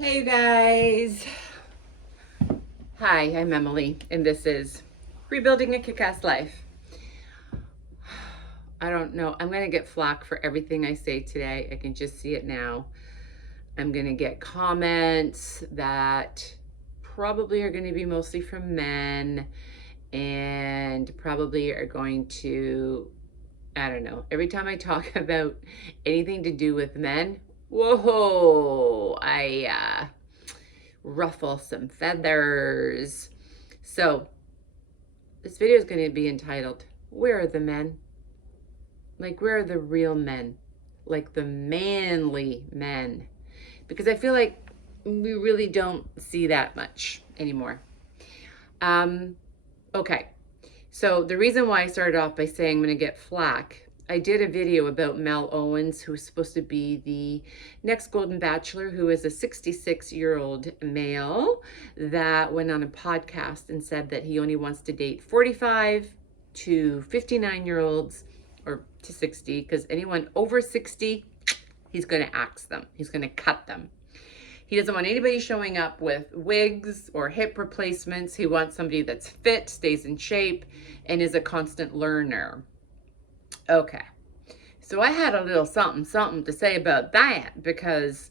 Hey, you guys. Hi, I'm Emily, and this is Rebuilding a Kick-Ass Life. I don't know. I'm going to get flack for everything I say today. I can just see it now. I'm going to get comments that probably are going to be mostly from men and probably are going to, I don't know, every time I talk about anything to do with men, whoa, I ruffle some feathers. So this video is going to be entitled, Where are the Men? Like, where are the real men? Like the manly men. Because I feel like we really don't see that much anymore. Okay. So the reason why I started off by saying I'm going to get flack, I did a video about Mel Owens, who's supposed to be the next Golden Bachelor, who is a 66-year-old male that went on a podcast and said that he only wants to date 45 to 59-year-olds or to 60, because anyone over 60, he's going to axe them. He's going to cut them. He doesn't want anybody showing up with wigs or hip replacements. He wants somebody that's fit, stays in shape, and is a constant learner. Okay. So I had a little something to say about that because,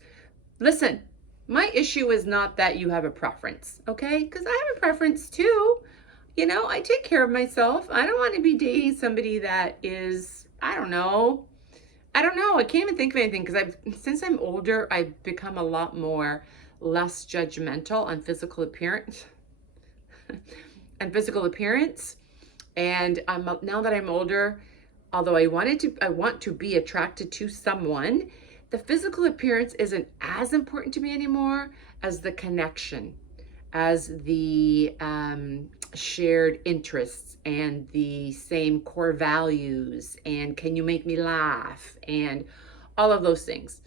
listen, my issue is not that you have a preference, okay? Because I have a preference too. You know, I take care of myself. I don't want to be dating somebody that is, I don't know. I can't even think of anything because since I'm older, I've become a lot more less judgmental on physical appearance. And now that I'm older, although I want to be attracted to someone, the physical appearance isn't as important to me anymore as the connection, as the shared interests and the same core values, and can you make me laugh, and all of those things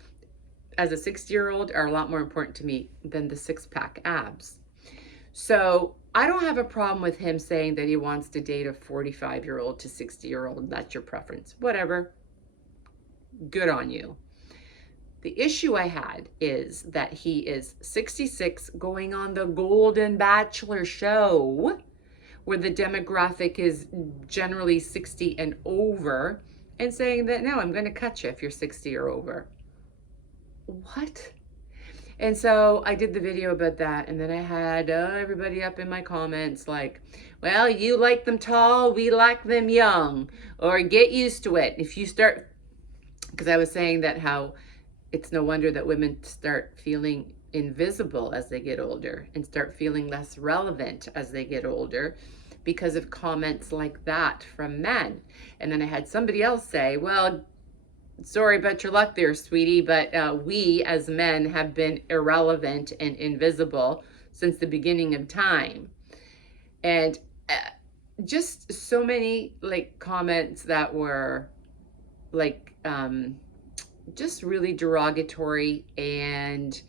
as a 60-year-old are a lot more important to me than the six-pack abs. So I don't have a problem with him saying that he wants to date a 45-year-old to 60-year-old. That's your preference. Whatever. Good on you. The issue I had is that he is 66 going on the Golden Bachelor show where the demographic is generally 60 and over, and saying that, no, I'm going to cut you if you're 60 or over. What? And so I did the video about that, and then I had everybody up in my comments like, well, you like them tall, we like them young, or get used to it. If you start, because I was saying that how it's no wonder that women start feeling invisible as they get older and start feeling less relevant as they get older because of comments like that from men. And then I had somebody else say, well, sorry about your luck there, sweetie, but we as men have been irrelevant and invisible since the beginning of time. And just so many like comments that were like just really derogatory and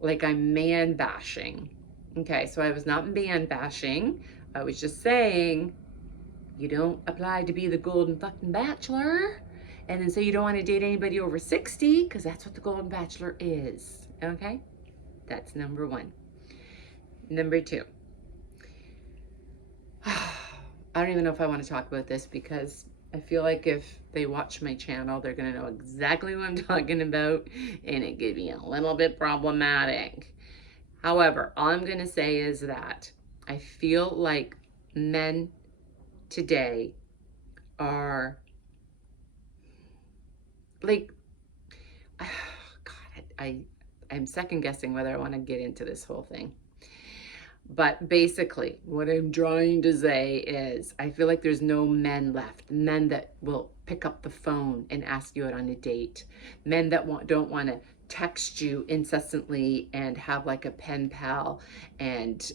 like I'm man bashing. Okay, so I was not man bashing. I was just saying you don't apply to be the Golden fucking Bachelor and then say you don't want to date anybody over 60 because that's what the Golden Bachelor is. Okay, that's number one. Number two, I don't even know if I want to talk about this because I feel like if they watch my channel, they're going to know exactly what I'm talking about, and it could be a little bit problematic. However, all I'm going to say is that I feel like men today are like, God, I'm second guessing whether I want to get into this whole thing. But basically, what I'm trying to say is I feel like there's no men left. Men that will pick up the phone and ask you out on a date. Men that don't want to text you incessantly and have like a pen pal and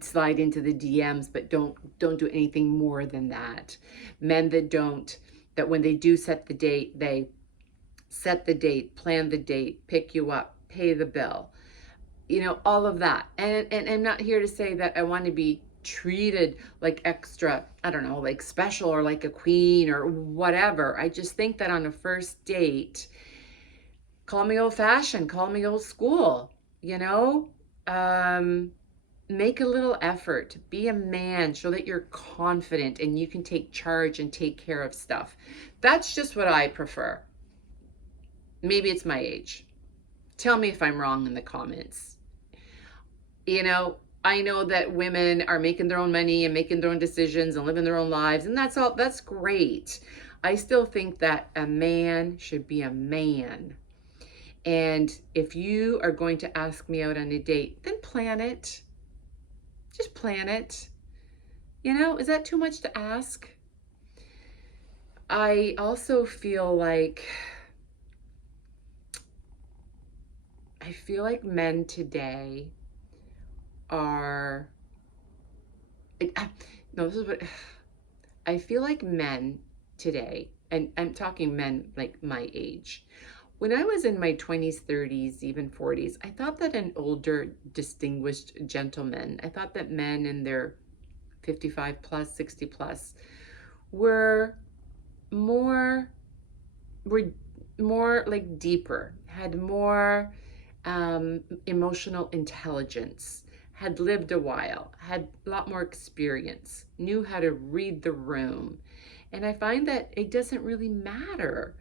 slide into the DMs, but don't do anything more than that. Men that when they do set the date, they set the date, plan the date, pick you up, pay the bill. You know, all of that. And I'm not here to say that I want to be treated like extra, I don't know, like special or like a queen or whatever. I just think that on a first date, call me old fashioned, call me old school. you know, um, make a little effort, be a man, show that you're confident and you can take charge and take care of stuff. That's just what I prefer. Maybe it's my age. Tell me if I'm wrong in the comments. You know, I know that women are making their own money and making their own decisions and living their own lives, and that's all, that's great. I still think that a man should be a man. And if you are going to ask me out on a date, then plan it. Just plan it. You know, is that too much to ask? I also feel like men today are no, this is what I feel like men today, and I'm talking men like my age. When I was in my 20s, 30s, even 40s, I thought that an older, distinguished gentleman, I thought that men in their 55 plus, 60 plus were more were more like deeper, had more emotional intelligence, had lived a while, had a lot more experience, knew how to read the room. And I find that it doesn't really matter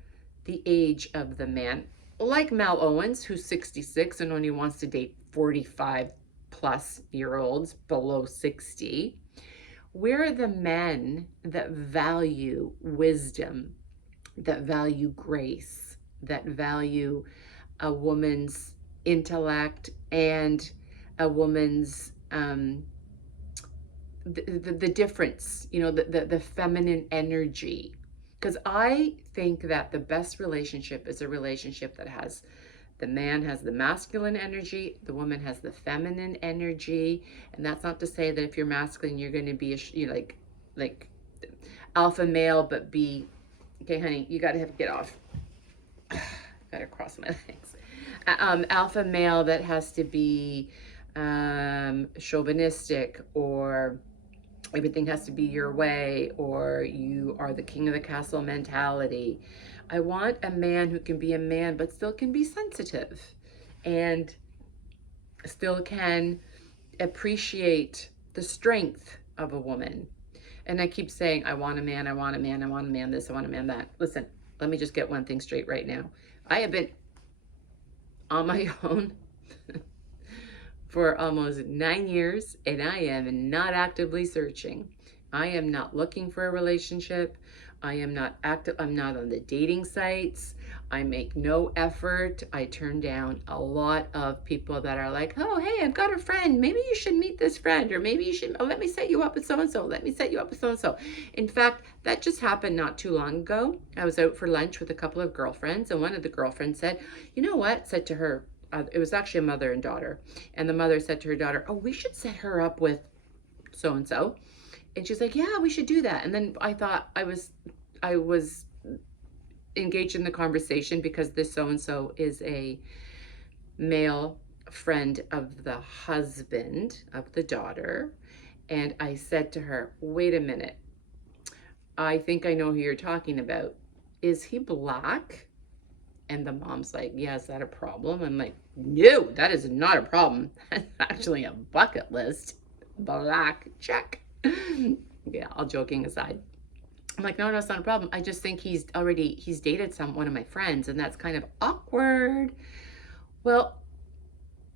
the age of the man. Like Mal Owens, who's 66 and only wants to date 45 plus year olds below 60. Where are the men that value wisdom, that value grace, that value a woman's intellect and a woman's the difference, you know, the feminine energy? Because I think that the best relationship is a relationship that has the man has the masculine energy, the woman has the feminine energy. And that's not to say that if you're masculine you're going to be like alpha male, but be okay, honey, you got to have to get off. Gotta cross my legs. Alpha male that has to be chauvinistic, or everything has to be your way, or you are the king of the castle mentality. I want a man who can be a man but still can be sensitive and still can appreciate the strength of a woman. And I keep saying, I want a man, I want a man, I want a man this, I want a man that. Listen, let me just get one thing straight right now. I have been on my own for almost 9 years, and I am not actively searching. I am not looking for a relationship. I am not active. I'm not on the dating sites. I make no effort. I turn down a lot of people that are like, oh, hey, I've got a friend. Maybe you should meet this friend, or maybe you should, oh, let me set you up with so-and-so. Let me set you up with so-and-so. In fact, that just happened not too long ago. I was out for lunch with a couple of girlfriends, and one of the girlfriends said, you know what? Said to her, it was actually a mother and daughter. And the mother said to her daughter, oh, we should set her up with so-and-so. And she's like, yeah, we should do that. And then I thought I was engaged in the conversation because this so-and-so is a male friend of the husband of the daughter. And I said to her, wait a minute. I think I know who you're talking about. Is he black? And the mom's like, yeah, is that a problem? I'm like, no, that is not a problem. That's actually a bucket list. Black, check. Yeah, all joking aside. I'm like, no, it's not a problem. I just think he's dated one of my friends, and that's kind of awkward. Well,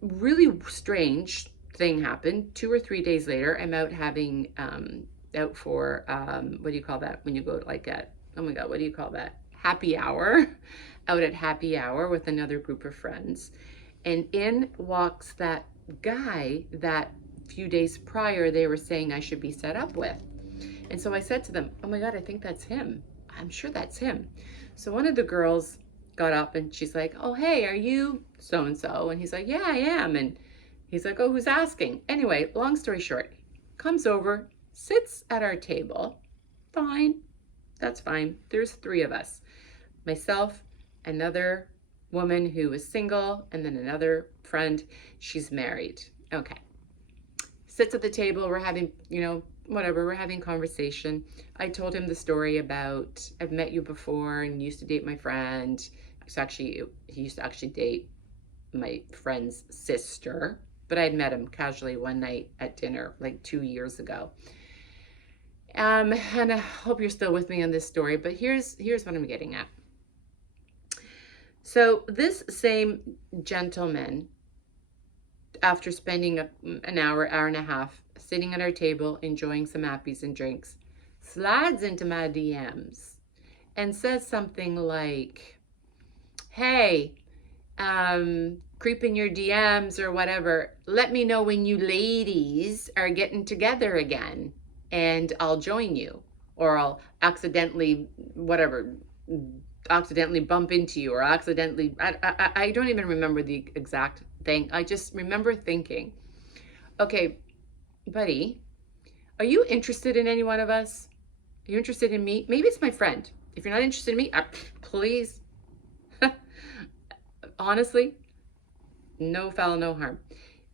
really strange thing happened. 2 or 3 days later, I'm out having, out for, what do you call that? When you go like at, oh my God, what do you call that? Happy hour. Out at happy hour with another group of friends. And in walks that guy that few days prior they were saying I should be set up with. And so I said to them, oh my God, I think that's him. I'm sure that's him. So one of the girls got up and she's like, oh, hey, are you so-and-so? And he's like, yeah, I am. And he's like, oh, who's asking? Anyway, long story short, comes over, sits at our table. Fine. That's fine. There's 3 of us. Myself, another woman who was single, and then another friend. She's married. Okay. Sits at the table. We're having, whatever. We're having conversation. I told him the story about, I've met you before and used to date my friend. He used to actually date my friend's sister, but I had met him casually one night at dinner like 2 years ago. And I hope you're still with me on this story, but here's what I'm getting at. So this same gentleman, after spending an hour and a half sitting at our table enjoying some appies and drinks, slides into my DMs and says something like, hey, creep in your DMs or whatever, let me know when you ladies are getting together again and I'll join you, or I'll accidentally bump into you, or accidentally, I don't even remember the exact thing. I just remember thinking, okay, buddy, are you interested in any one of us? Are you interested in me? Maybe it's my friend. If you're not interested in me, please. Honestly, no foul, no harm.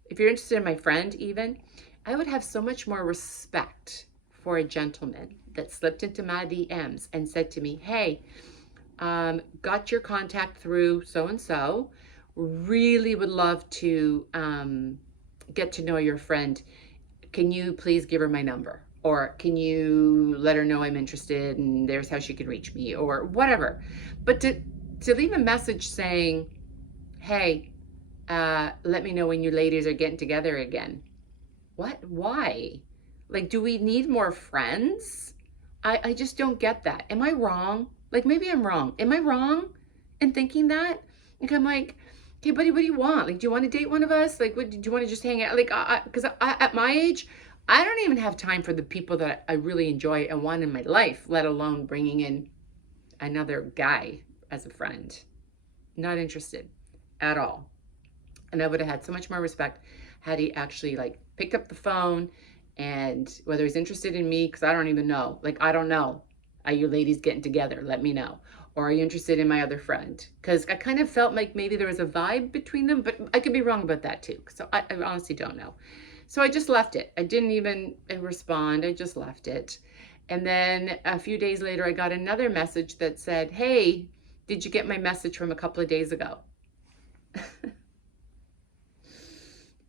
If you're interested in my friend even, I would have so much more respect for a gentleman that slipped into my DMs and said to me, hey, got your contact through so-and-so, really would love to get to know your friend. Can you please give her my number? Or can you let her know I'm interested and there's how she can reach me, or whatever. But to leave a message saying, hey, let me know when you ladies are getting together again. What? Why? Like, do we need more friends? I just don't get that. Am I wrong? Like, maybe I'm wrong. Am I wrong in thinking that? Like, I'm like, okay, buddy, what do you want? Like, do you want to date one of us? Like, what, do you want to just hang out? Like, because at my age, I don't even have time for the people that I really enjoy and want in my life, let alone bringing in another guy as a friend. Not interested at all. And I would have had so much more respect had he actually like picked up the phone, and whether he's interested in me, because I don't even know. Like, I don't know. Are you ladies getting together? Let me know. Or are you interested in my other friend? Because I kind of felt like maybe there was a vibe between them, but I could be wrong about that too. So I honestly don't know. So I just left it. I didn't even respond. I just left it. And then a few days later, I got another message that said, hey, did you get my message from a couple of days ago?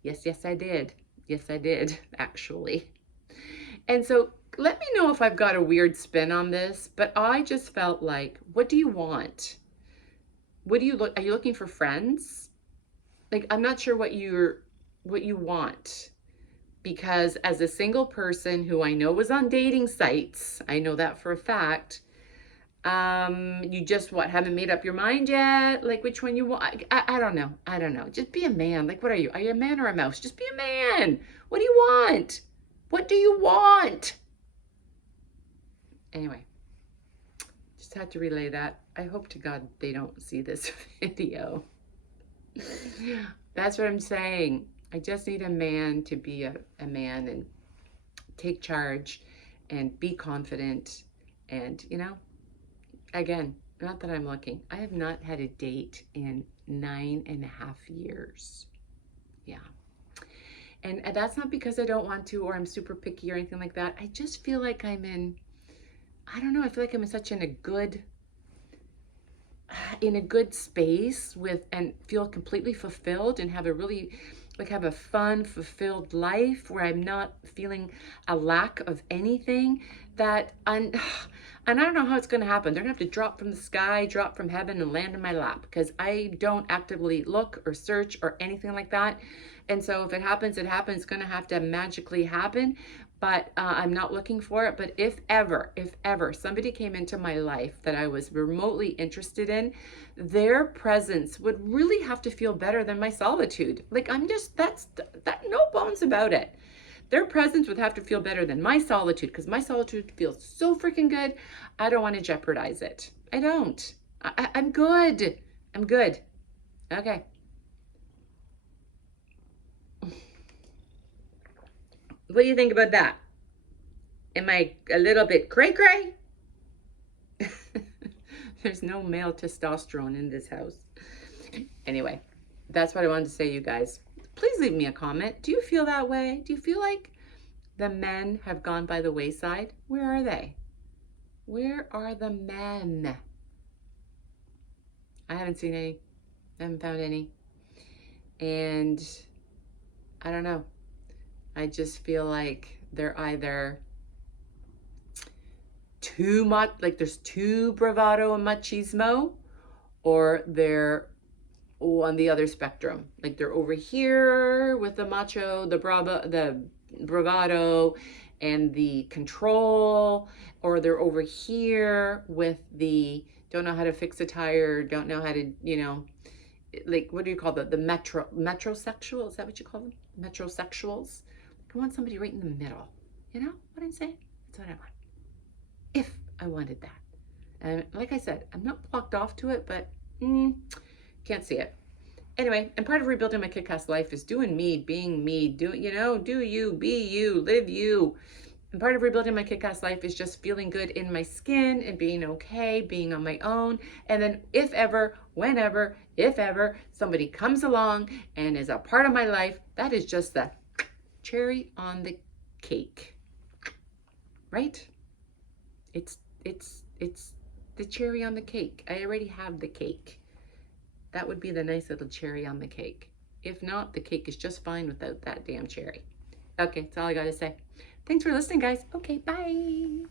Yes, I did. Yes, I did, actually. And so let me know if I've got a weird spin on this, but I just felt like, what do you want? What do you look? Are you looking for friends? Like, I'm not sure what you want, because as a single person who I know was on dating sites, I know that for a fact. You just haven't made up your mind yet? Like, which one you want? I don't know. I don't know. Just be a man. Like, what are you? Are you a man or a mouse? Just be a man. What do you want? What do you want? Anyway, just had to relay that. I hope to God they don't see this video. That's what I'm saying. I just need a man to be a man and take charge and be confident. And, again, not that I'm looking. I have not had a date in 9.5 years. Yeah. And that's not because I don't want to, or I'm super picky or anything like that. I just feel like I don't know, I feel like I'm in a good space with, and feel completely fulfilled and have a fun, fulfilled life where I'm not feeling a lack of anything and I don't know how it's going to happen. They're going to have to drop from the sky, drop from heaven and land in my lap, because I don't actively look or search or anything like that. And so if it happens, it happens. It's going to have to magically happen, but I'm not looking for it. But if ever somebody came into my life that I was remotely interested in, their presence would really have to feel better than my solitude. Like, no bones about it. Their presence would have to feel better than my solitude, because my solitude feels so freaking good. I don't want to jeopardize it. I don't. I'm good. I'm good. Okay. What do you think about that? Am I a little bit cray-cray? There's no male testosterone in this house. Anyway, that's what I wanted to say, you guys. Please leave me a comment. Do you feel that way? Do you feel like the men have gone by the wayside? Where are they? Where are the men? I haven't seen any. I haven't found any. And I don't know. I just feel like they're either too much, like there's too bravado and machismo, or they're on the other spectrum. Like they're over here with the macho, the bravado and the control, or they're over here with the don't know how to fix a tire, don't know how to, like what do you call the metrosexual? Is that what you call them? Metrosexuals. I want somebody right in the middle. You know what I'm saying? That's what I want. If I wanted that. And like I said, I'm not blocked off to it, but can't see it. Anyway, and part of rebuilding my kick-ass life is doing me, being me, do you, be you, live you. And part of rebuilding my kick-ass life is just feeling good in my skin and being okay, being on my own. And then if ever, whenever, if ever, somebody comes along and is a part of my life, that is just the cherry on the cake. Right? It's the cherry on the cake. I already have the cake. That would be the nice little cherry on the cake. If not, the cake is just fine without that damn cherry. Okay, that's all I gotta say. Thanks for listening, guys. Okay, bye.